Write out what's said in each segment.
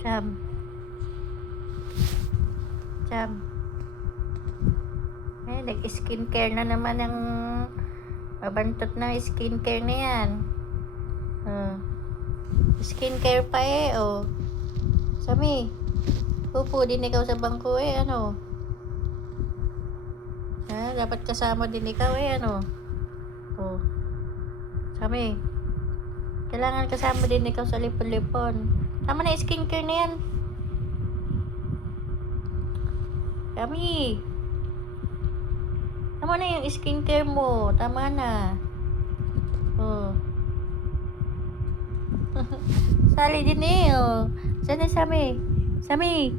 Jam. Jam. Eh, nag-skincare na naman ang mabantot na skincare na yan. Skincare pa eh, oh. Sami, upo din ikaw sa bangko eh, ano? Dapat kasama din ikaw eh, ano? Oh. Sami, kailangan kasama din ikaw sa lipon-lipon. Tama na, skincare na yan. Sami, tama na yung skincare mo. Tama na. Oh. Sali din eh, oh. Sana Sami. Sami.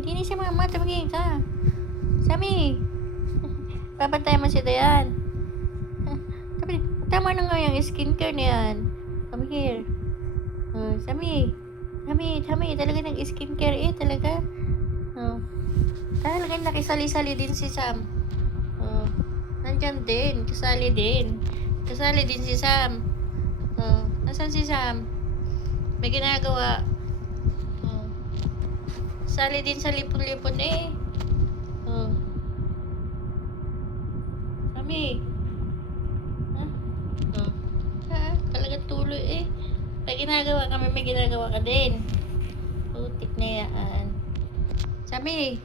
Dini si mama, tumingin ka. Sami. Papantay mo si Dayan. Tama na nga yung skincare na yan. Come here. Sami. Talaga nag-skincare eh, talaga. Talaga nakisali-sali din si Sam. Nandyan din, kasali din si Sam. Nasaan si Sam? May ginagawa. Sali din sa lipon-lipon eh. Sami. Talaga tuloy eh. May ginagawa ka din. Putik na yan. Sami.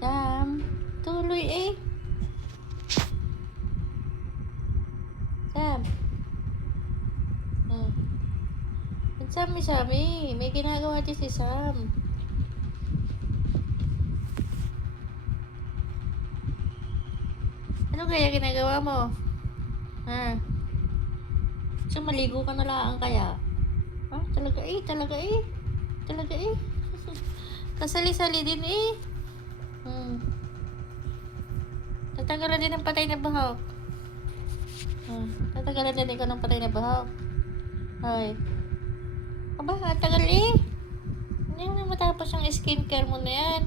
Sam. Tuloy eh. Sam. Sami. May ginagawa din si Sam. Ano kaya ginagawa mo? So, maligo ka na lang kaya? Talaga eh. Kasali-sali din eh. Tatanggalan din ng patay na bahok. Tatanggalan din ikaw ng patay na bahok. Ay. Aba, tagal eh. Hindi mo na matapos yung skincare mo na yan.